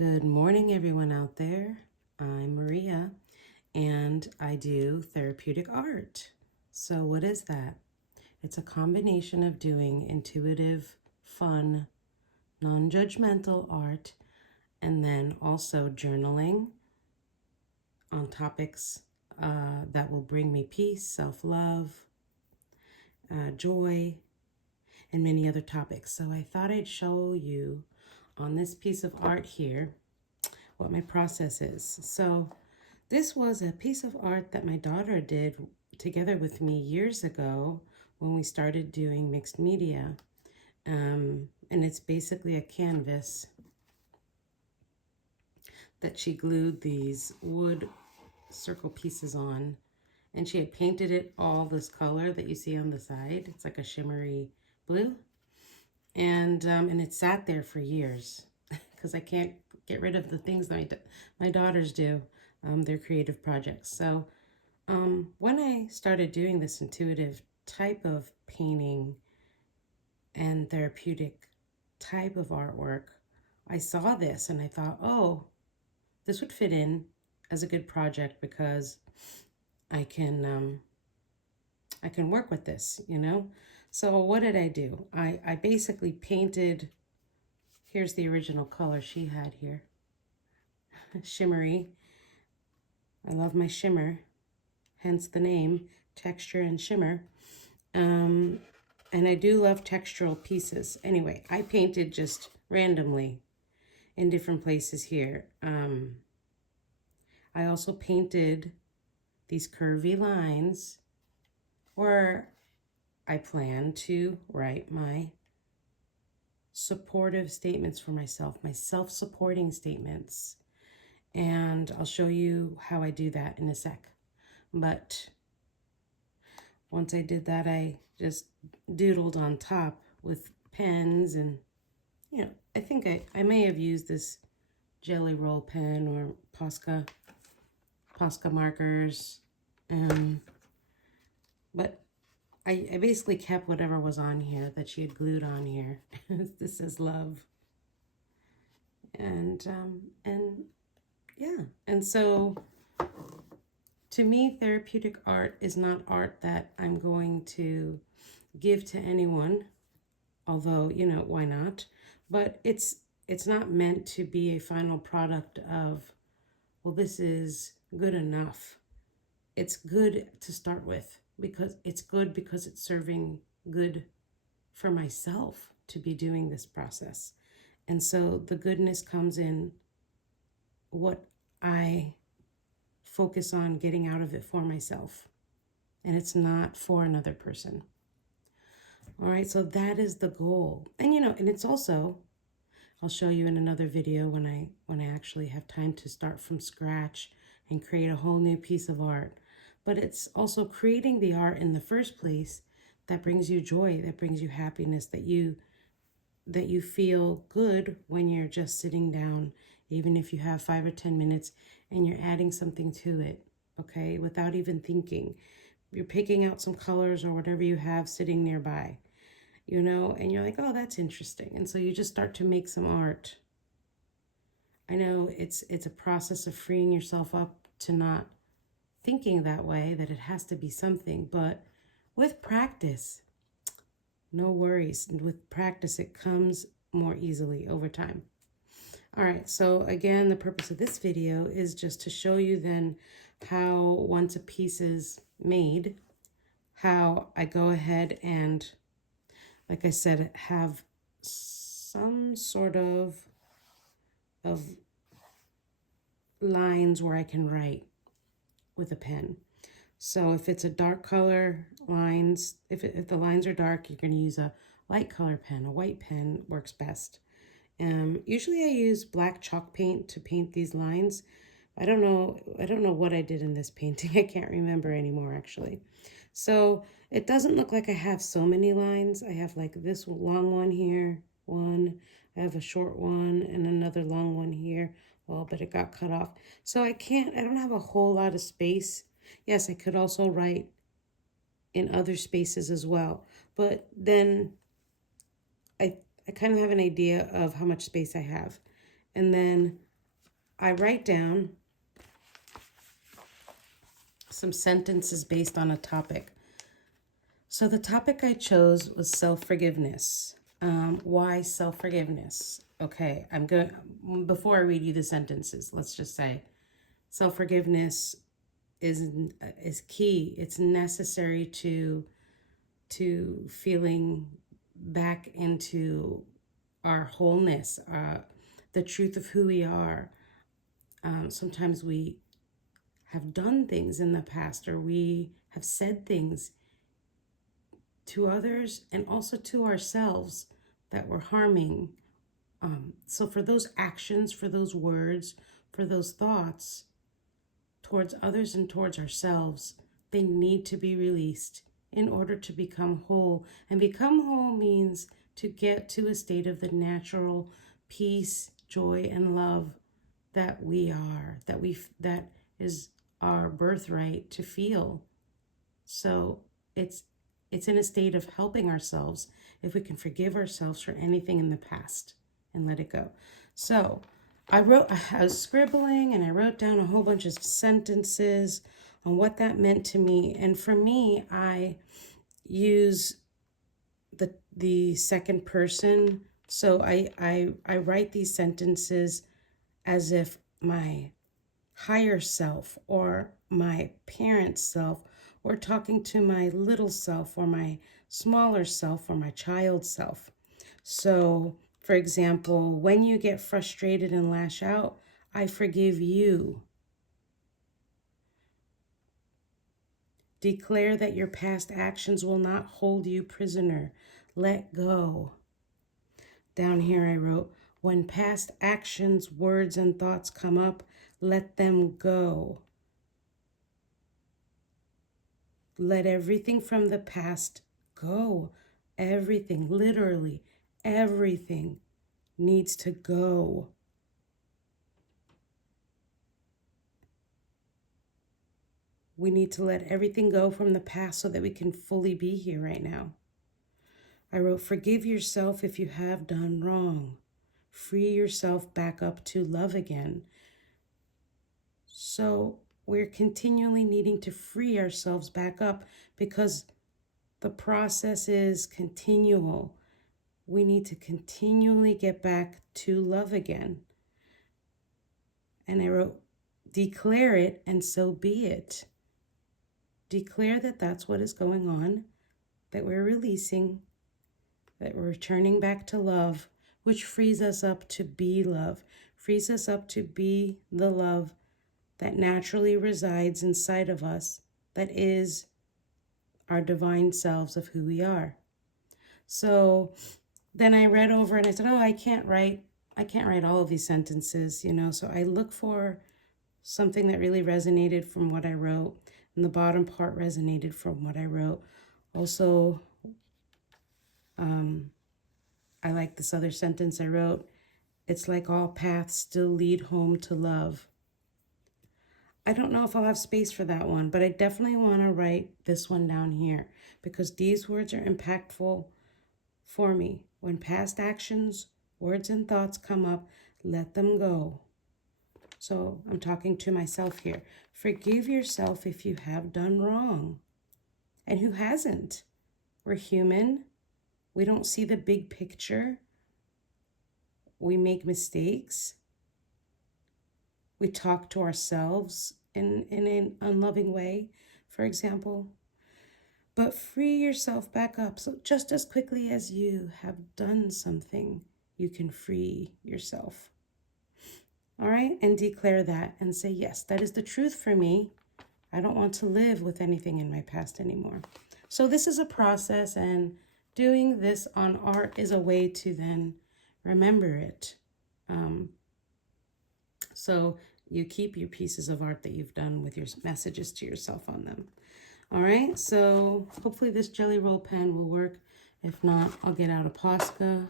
Good morning, everyone out there. I'm Maria, and I do therapeutic art. So, what is that? It's a combination of doing intuitive, fun, non judgmental art and then also journaling on topics that will bring me peace, self love, joy, and many other topics. So, I thought I'd show you on this piece of art here what my process is. So, this was a piece of art that my daughter did together with me years ago when we started doing mixed media. And it's basically a canvas that she glued these wood circle pieces on. And she had painted it all this color that you see on the side. It's like a shimmery blue. And it sat there for years because I can't get rid of the things that my daughters do. Their creative projects. So when I started doing this intuitive type of painting and therapeutic type of artwork, I saw this and I thought, oh, this would fit in as a good project because I can work with this, you know? So what did I do? I basically painted, here's the original color she had here, shimmery. I love my shimmer, hence the name, texture and shimmer. And I do love textural pieces. Anyway, I painted just randomly in different places here. I also painted these curvy lines where I plan to write my supportive statements for myself, my self-supporting statements. And I'll show you how I do that in a sec. But once I did that, I just doodled on top with pens and, you know, I think I may have used this Jelly Roll pen or Posca markers. But I basically kept whatever was on here that she had glued on here. This is love. And yeah. And so to me, therapeutic art is not art that I'm going to give to anyone, although, you know, why not? But it's not meant to be a final product of, well, this is good enough. It's good to start with because it's serving good for myself to be doing this process. And so the goodness comes in what I focus on getting out of it for myself. And it's not for another person. All right, so that is the goal. And you know, and it's also, I'll show you in another video when I actually have time to start from scratch and create a whole new piece of art. But it's also creating the art in the first place that brings you joy, that brings you happiness, that you feel good when you're just sitting down, even if you have 5 or 10 minutes and you're adding something to it, okay, without even thinking. You're picking out some colors or whatever you have sitting nearby, you know, and you're like, oh, that's interesting. And so you just start to make some art. I know it's a process of freeing yourself up to not thinking that way, that it has to be something, but with practice, no worries. With practice, it comes more easily over time. All right, so again, the purpose of this video is just to show you then how once a piece is made, how I go ahead and, like I said, have some sort of lines where I can write with a pen. So if it's a dark color lines, if the lines are dark, you're going to use a light color pen. A white pen works best. Usually I use black chalk paint to paint these lines. I don't know what I did in this painting. I can't remember anymore, actually. So it doesn't look like I have so many lines. I have like this long one here, one. I have a short one and another long one here. Well, but it got cut off. So I don't have a whole lot of space. Yes, I could also write in other spaces as well. But then I kind of have an idea of how much space I have. And then I write down some sentences based on a topic. So the topic I chose was self-forgiveness. Why self-forgiveness? Okay, before I read you the sentences, let's just say self-forgiveness is key. It's necessary to feeling back into our wholeness, the truth of who we are. Sometimes we have done things in the past, or we have said things to others and also to ourselves that were harming. So for those actions, for those words, for those thoughts towards others and towards ourselves, they need to be released in order to become whole. And become whole means to get to a state of the natural peace, joy, and love that we are, that is our birthright to feel. So it's in a state of helping ourselves if we can forgive ourselves for anything in the past and let it go. So I was scribbling and I wrote down a whole bunch of sentences on what that meant to me. And for me, I use the second person. So I write these sentences as if my higher self or my parent self, or talking to my little self or my smaller self or my child self. So, for example, when you get frustrated and lash out, I forgive you. Declare that your past actions will not hold you prisoner. Let go. Down here I wrote, when past actions, words, and thoughts come up, let them go. Let everything from the past go. Everything, literally, everything needs to go. We need to let everything go from the past so that we can fully be here right now. I wrote, forgive yourself if you have done wrong. Free yourself back up to love again. So we're continually needing to free ourselves back up because the process is continual. We need to continually get back to love again. And I wrote, declare it and so be it. Declare that that's what is going on, that we're releasing, that we're returning back to love, which frees us up to be love, frees us up to be the love that naturally resides inside of us, that is our divine selves of who we are. So then I read over and I said, I can't write all of these sentences, so I look for something that really resonated from what I wrote, and the bottom part resonated from what I wrote. Also, I like this other sentence I wrote. It's like all paths still lead home to love. I don't know if I'll have space for that one, but I definitely want to write this one down here because these words are impactful for me. When past actions, words, and thoughts come up, let them go. So I'm talking to myself here. Forgive yourself if you have done wrong. And who hasn't? We're human. We don't see the big picture. We make mistakes. We talk to ourselves in an unloving way, for example. But free yourself back up. So just as quickly as you have done something, you can free yourself. All right? And declare that and say, yes, that is the truth for me. I don't want to live with anything in my past anymore. So this is a process, and doing this on art is a way to then remember it. So you keep your pieces of art that you've done with your messages to yourself on them. All right, so hopefully this Jelly Roll pen will work. If not, I'll get out a Posca,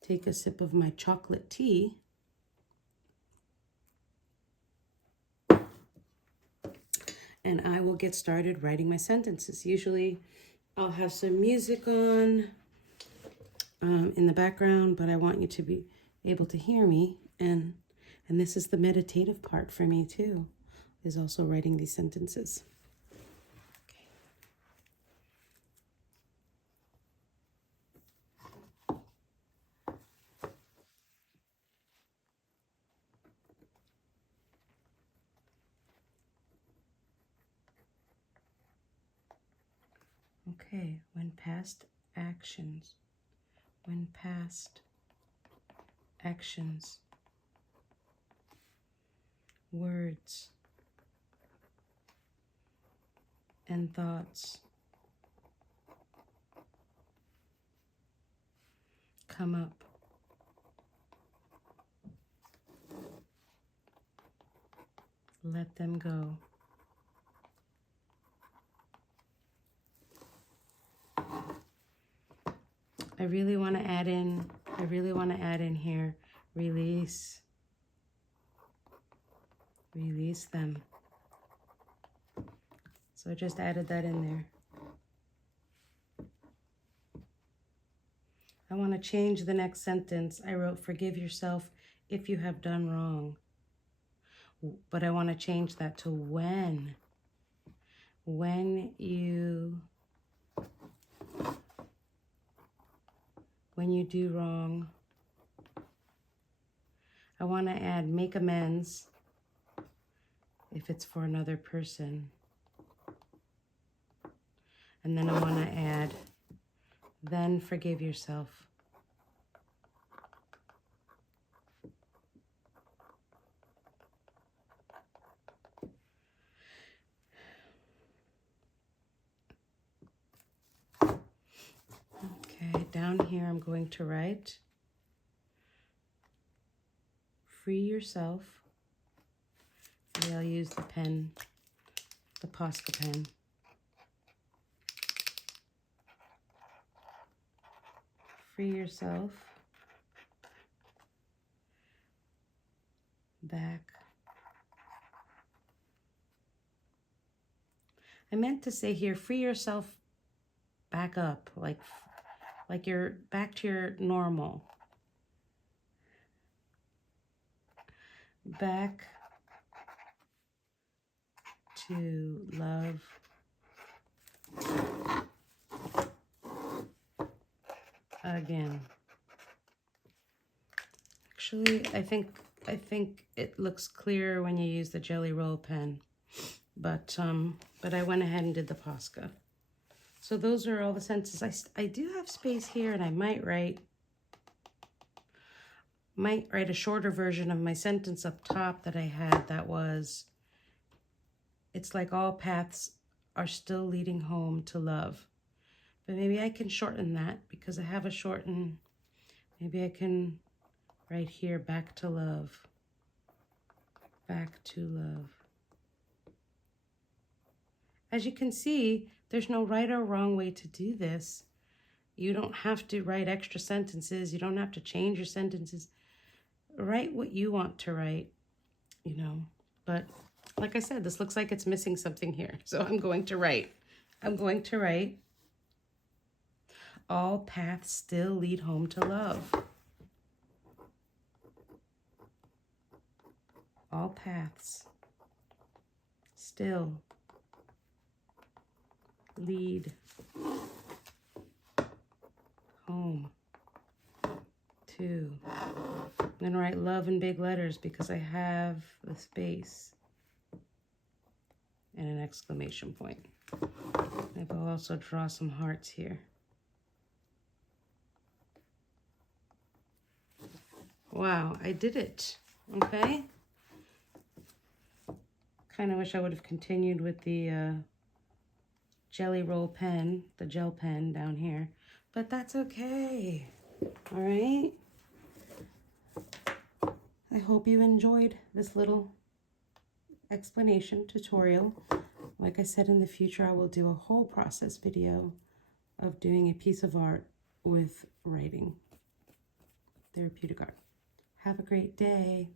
take a sip of my chocolate tea, and I will get started writing my sentences. Usually I'll have some music on in the background, but I want you to able to hear me. And this is the meditative part for me too, is also writing these sentences. Okay, when past actions, words, and thoughts come up, let them go. I really want to add in here, release them. So I just added that in there. I want to change the next sentence. I wrote, forgive yourself if you have done wrong. But I want to change that to when. When you do wrong. I want to add, make amends if it's for another person. And then I want to add, then forgive yourself. Okay, down here I'm going to write, free yourself. Maybe I'll use the pen, the Posca pen. Free yourself back. I meant to say here, free yourself back up, like you're back to your normal. Back to love. Again. Actually, I think it looks clearer when you use the Jelly Roll pen, but I went ahead and did the Posca. So those are all the sentences. I do have space here, and I might write a shorter version of my sentence up top that I had. That was, it's like all paths are still leading home to love. But maybe I can shorten that because I have a shorten. Maybe I can write here, back to love. Back to love. As you can see, there's no right or wrong way to do this. You don't have to write extra sentences. You don't have to change your sentences. Write what you want to write, you know. But like I said, this looks like it's missing something here. So I'm going to write, all paths still lead home to love. All paths still lead home to. I'm going to write love in big letters because I have the space and an exclamation point. Maybe I'll also draw some hearts here. Wow, I did it. Okay. Kind of wish I would have continued with the Jelly Roll pen, the gel pen down here, but that's okay. All right. I hope you enjoyed this little explanation tutorial. Like I said, in the future, I will do a whole process video of doing a piece of art with writing. Therapeutic art. Have a great day.